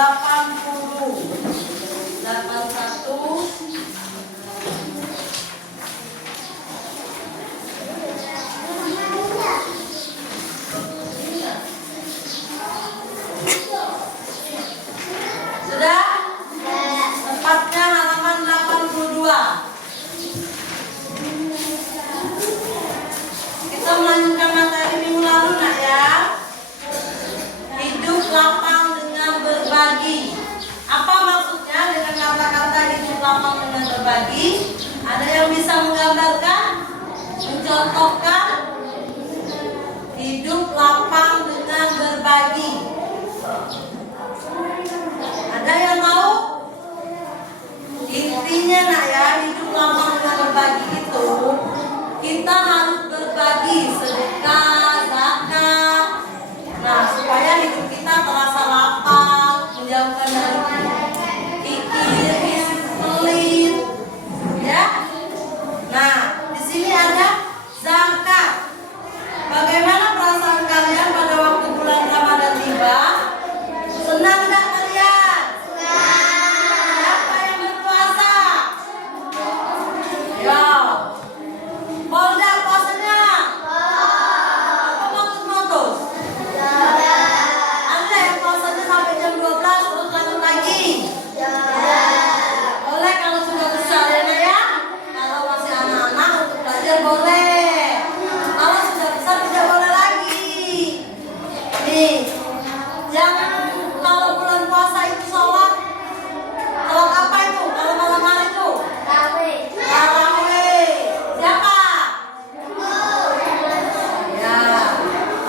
Sudah? Tempatnya halaman 82. Kita melanjutkan materi minggu lalu, nak ya. Hidup lapang dengan berbagi. Apa maksudnya dengan kata-kata hidup lapang dengan berbagi? Ada yang bisa menggambarkan? Mencontohkan? Hidup lapang dengan berbagi. Ada yang tahu? Intinya nak ya, hidup lapang dengan berbagi itu kita harus berbagi sedekah, zakat. Nah, supaya hidup kita terasa lapang, menjauhkan dari kikir, isi pelit, ya. Nah, di sini ada zakat. Bagaimana perasaan kalian pada waktu bulan Ramadan tiba? Senang nggak kalian? Senang. Siapa yang berpuasa? Ya. Polda puasanya? Apa motus-motus? Ada yang puasanya sampai jam 12 terus lanjut lagi? Boleh kalau sudah besar ya, Nak, ya? Kalau masih anak-anak untuk belajar boleh. Kalau sudah besar tidak boleh lagi. Nih, jangan kalau bulan puasa itu sholat apa itu? Kalau malam hari itu? Tarawih. Siapa? Ya,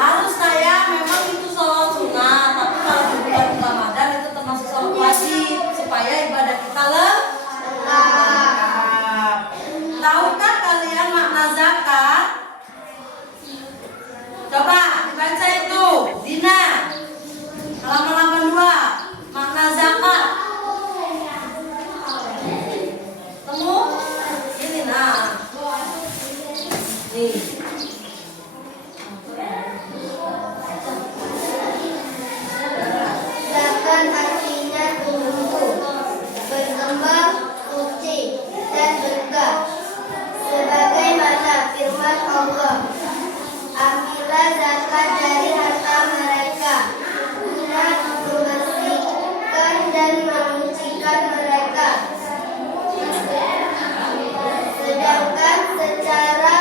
harus saya memang itu sholat sunnah, tapi kalau di bulan Ramadan itu termasuk sholat wajib supaya ibadah kita lengkap. Tahukah kalian makna zakat? Coba dibaca itu, Dina. Halaman 82. Makna zakat. Temu? Ini nah. Nih. Zakat artinya tumbuh, berkembang, suci, dan berkah. Sebagaimana firman Allah, ambillah zakat dari harta mereka guna membersihkan dan menyucikan mereka. Sedangkan secara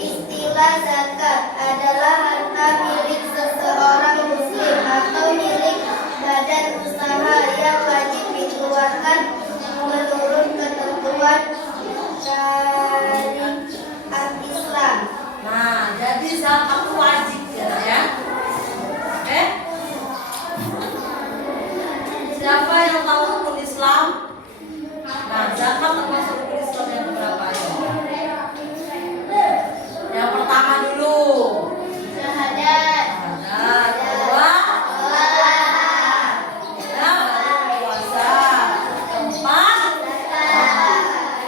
istilah zakat adalah harta milik seseorang muslim atau milik badan usaha yang wajib dikeluarkan menurut ketentuan syariat Islam. Nah, jadi zakat itu wajib ya. Oke? Siapa yang tahu rukun Islam? Nah, zakat termasuk rukun Islam yang berapa ya? Yang pertama dulu. Syahadat. Syahadat. Kedua, ya, puasa. Keempat,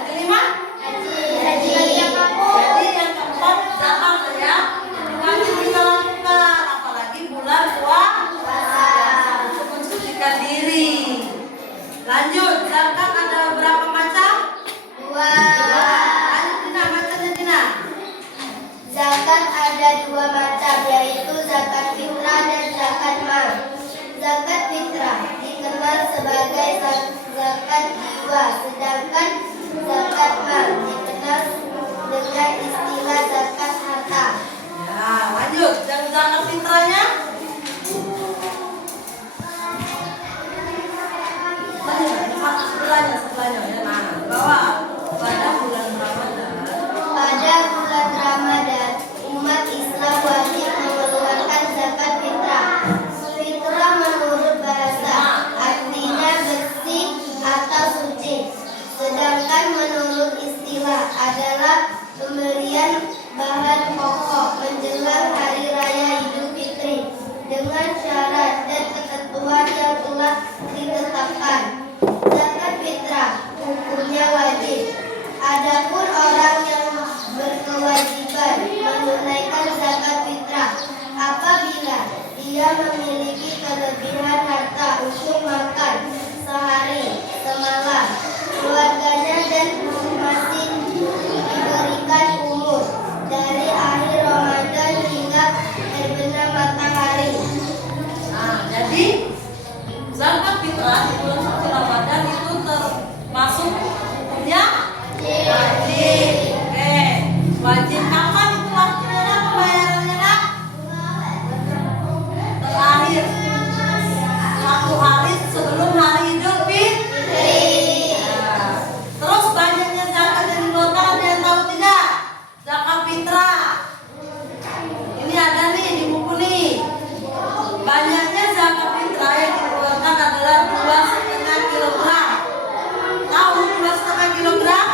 kelima, Haji. jadi yang keempat zakat ya. Wajib kita lakukan, apalagi bulan puasa untuk mensucikan diri. Lanjut, zakat ada berapa macam? 2. Lanjut Dina, bacanya Dina. Zakat ada 2 macam, yaitu zakat fitrah dan zakat mal. Zakat fitrah dikenal sebagai zakat jiwa, sedangkan zakat mal dikenal dengan istilah zakat harta. Ya, lanjut. Dan zakat fitrahnya? Sebelahnya ya. Nah, bahwa pada bulan Ramadan. Pada bulan Ramadan, umat Islam wajib mengeluarkan zakat fitrah. Fitrah menurut bahasa artinya bersih atau suci. Sedangkan menurut istilah adalah pemberian bahan pokok menjelang hari raya Idul Fitri dengan syarat dan ketentuan yang telah ditetapkan. Zakat fitrah di bulan suci Ramadan itu termasuk hukumnya wajib. Oke, wajib kapan itu waktunya nak, pembayarannya nak? Terakhir 1 hari sebelum hari Idul Fitri. Nah, terus banyaknya zakat yang dikeluarkan ada yang tahu tidak? Zakat fitrah. Ini ada nih di buku nih. Banyaknya zakat fitrah yang dikeluarkan adalah 2,5 kilogram. Tahu 2,5 kilogram?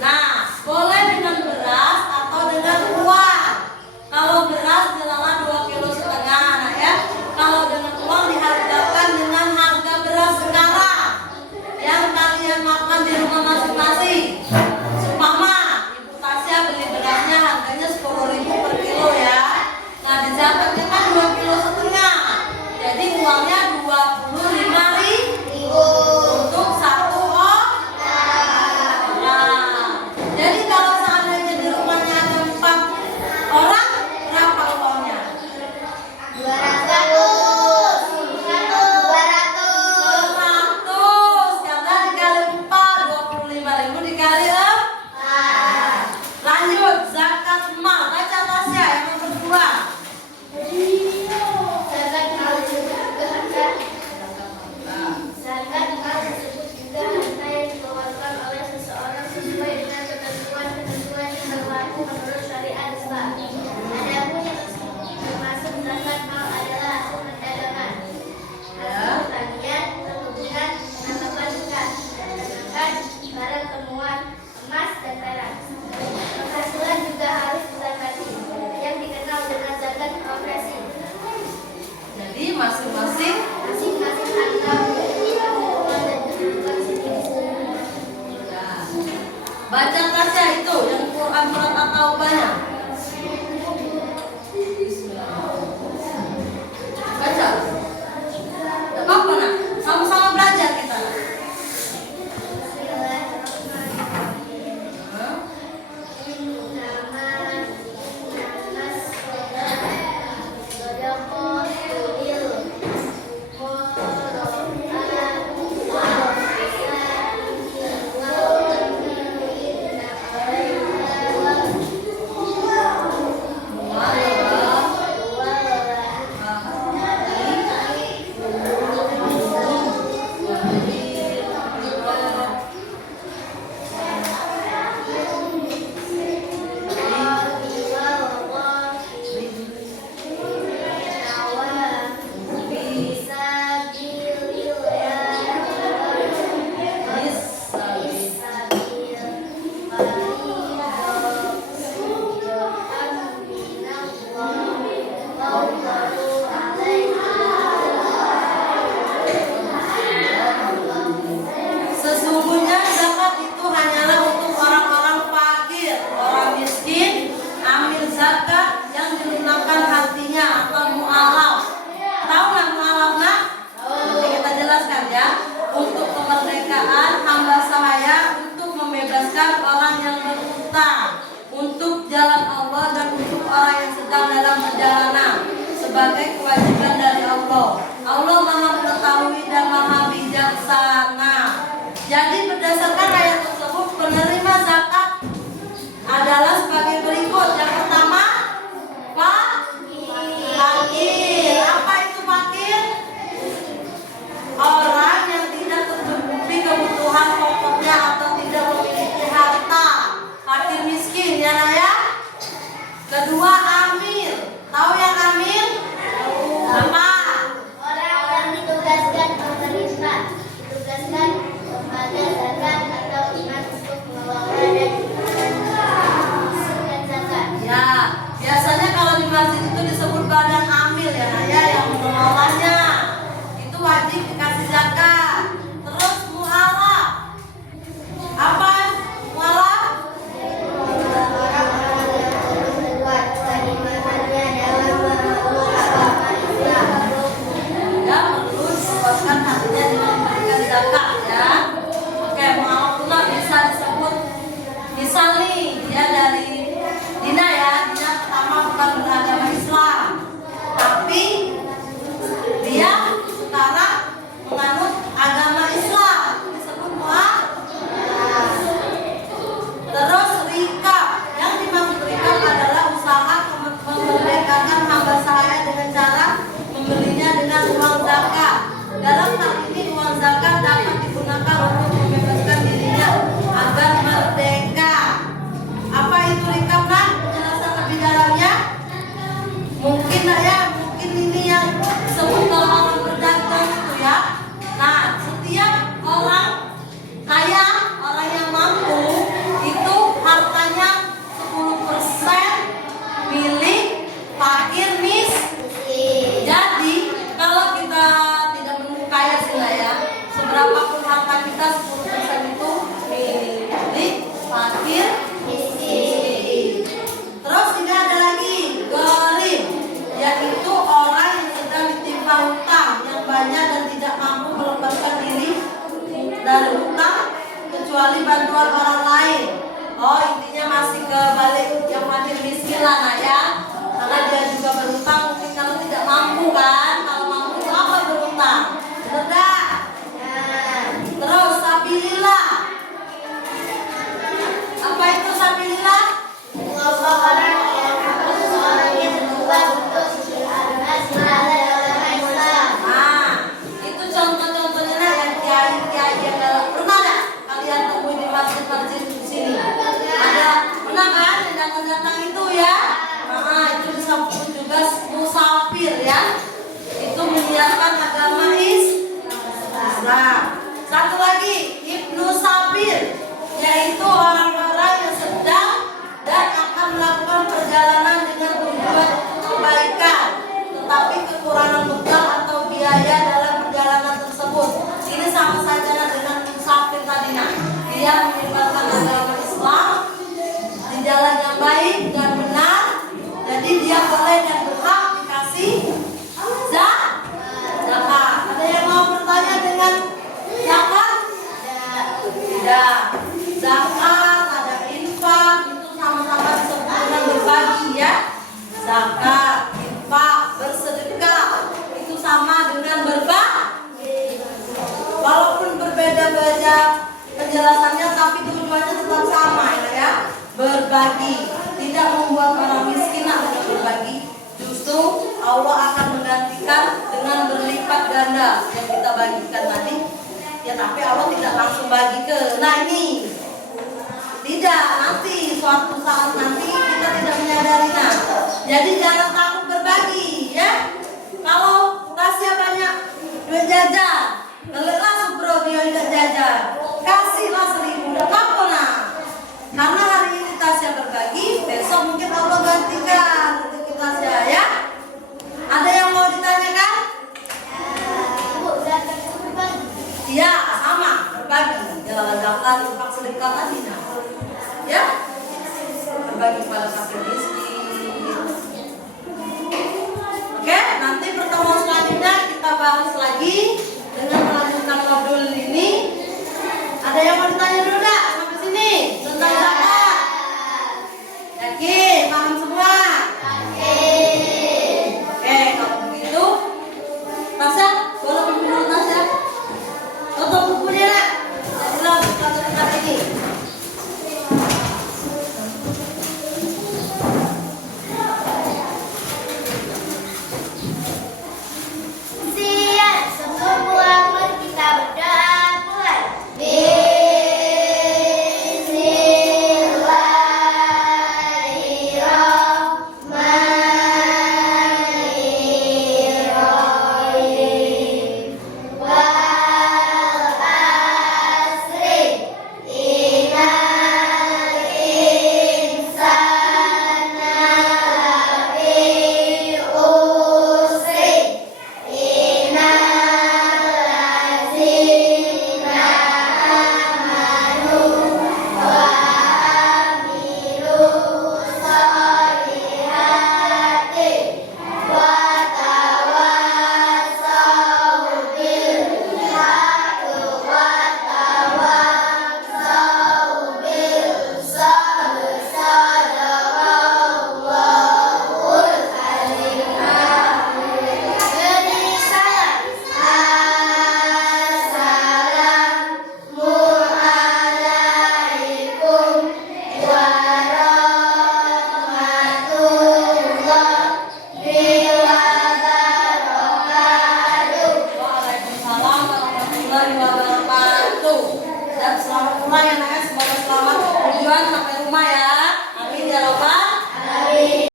Nah, boleh dengan beras atau dengan uang. Kalau beras dilarang 2,5 kilo, nah ya. Kalau dengan uang dihargakan dengan harga beras sekarang yang kalian makan di rumah masing-masing. Seumpama Ibu Tasya beli berasnya harganya 10.000 per kilo ya. Nah, di zakatnya kan 2,5 kilo. Jadi uangnya 25.000 untuk 1 orang. Jadi kalau seandainya di rumahnya ada 4 orang, berapa uangnya? 200. 100 karena dikali 4, 25.000 dikali 4. Lanjut, zakat mal. Baca Tasya yang nomor 2. Zakat mal disebut juga harta. Zakat mal disebut juga harta yang dikeluarkan oleh seseorang sesuai dengan ketentuan-ketentuan yang berlaku menurut syariat Islam. Adapun yang termasuk zakat mal adalah hasil perdagangan, hasil pertanian, perkebunan, penangkapan ikan, sedangkan barang temuan emas dan perak. Penghasilan juga harus dizakati, yang dikenal dengan zakat progresif. Jadi masing-masing Harta memiliki keuntungan dan kedudukan sendiri-sendiri. baca Tasya itu yang Quran surat At-Taubahnya. Baca. Tidak apa-apa nak. Sama-sama belajar kita nak. Sesungguhnya zakat itu hanyalah untuk orang-orang fakir, orang miskin, amil zakat yang dilunakan hatinya atau mu'alaf. Tahu nggak mu'alaf nak? Nanti kita jelaskan ya. Untuk kemerdekaan hamba sahaya, untuk membebaskan orang yang berhutang, untuk jalan Allah dan untuk orang yang sedang dalam perjalanan sebagai kewajiban dari Allah. Allah Maha Mengetahui dan Maha Bijaksana. Jadi berdasarkan ayat tersebut penerima zakat adalah sebagai berikut. Yang pertama, fakir. Apa itu fakir? Orang yang tidak tercukupi kebutuhan pokoknya atau tidak memiliki harta. Fakir miskin ya nak ya. Kedua, amil. Tahu yang amil? Apa? Orang yang ditugaskan pemerintah, ditugaskan lembaga zakat atau iman untuk mengelola dan menghasilkan zakat. Ya, biasanya kalau di masjid itu disebut badan amil ya nak ya, yang mengelolanya. Itu wajib dikasih zakat. Terus mu'alaf. Apa? Mu'alaf? Orang-orang yang berbuat keimanannya dalam memeluk agama Islam. Ya, perlu dikuatkan hatinya dengan memberikan zakat ya. Oke, mu'alaf pula bisa disebut, misal nih dia dari Dina ya, Dina pertama bukan beragama Islam, tapi dia sekarang Dalam hal ini uang zakat dapat digunakan untuk membebaskan dirinya agar merdeka. Apa itu rekap nak? Penjelasan lebih dalamnya? Mungkin nak ya, mungkin ini yang disebut kalau orang berdagang itu ya. Nah, setiap orang kaya, orang yang mampu itu hartanya 10% milik fakir miskin. Jadi kalau kita tidak menunggu kaya sih lah ya, seberapapun harta kita 10% itu milik fakir miskin. Terus tidak ada lagi gharib, yaitu orang yang sedang ditimpa hutang yang banyak dan tidak mampu melepaskan diri dari hutang kecuali bantuan orang lain. Oh, intinya masih ke balik yang fakir miskin lah nak ya, karena dia juga berhutang mungkin kalau tidak mampu kan. Kalau mampu itu apa berhutang? Benar tak? Terus sabilillah. Apa itu sabilillah? Seorang yang berbuat untuk Nah, itu contoh-contohnya nah, yang kiai-kiai yang pernah tak kalian temui di masjid-masjid di sini? Ada pernah kan yang datang-datang itu ya? Nah, itu disebut juga musafir ya. Itu menyiarkan agama Islam. Satu lagi Ibnu Sabir, yaitu orang-orang yang sedang dan akan melakukan perjalanan dengan tujuan kebaikan, tetapi kekurangan bekal atau biaya dalam perjalanan tersebut. Ini sama saja dengan musafir tadi nah. Dia menyebarkan agama Islam di jalan yang baik dan benar. Jadi dia boleh dan berhak dikasih zakat. Ada yang mau bertanya dengan zakat? Tidak. Zakat, ada infak, itu sama-sama disebut dengan berbagi ya. Zakat, infak, bersedekah, itu sama dengan berbagi. Walaupun berbeda-beda penjelasannya, tapi tujuannya tetap sama ya. Berbagi, tidak membuat orang miskin dengan berbagi. Justru Allah akan menggantikan dengan berlipat ganda yang kita bagikan tadi. Ya, tapi Allah tidak langsung bagi ke. Nah ini tidak, nanti suatu saat nanti kita tidak menyadari nah. Jadi jangan takut berbagi ya. Kalau Tasya banyak duit jajan, geleklah subro dia tidak jajan, kasihlah 1.000 udah apa nah. Karena hari ini Tasya berbagi, besok mungkin Allah gantikan rezeki Tasya ya. Ada yang mau ditanyakan? Iya, sama berbagi. Jalan zakat, infak, sedekah tadi.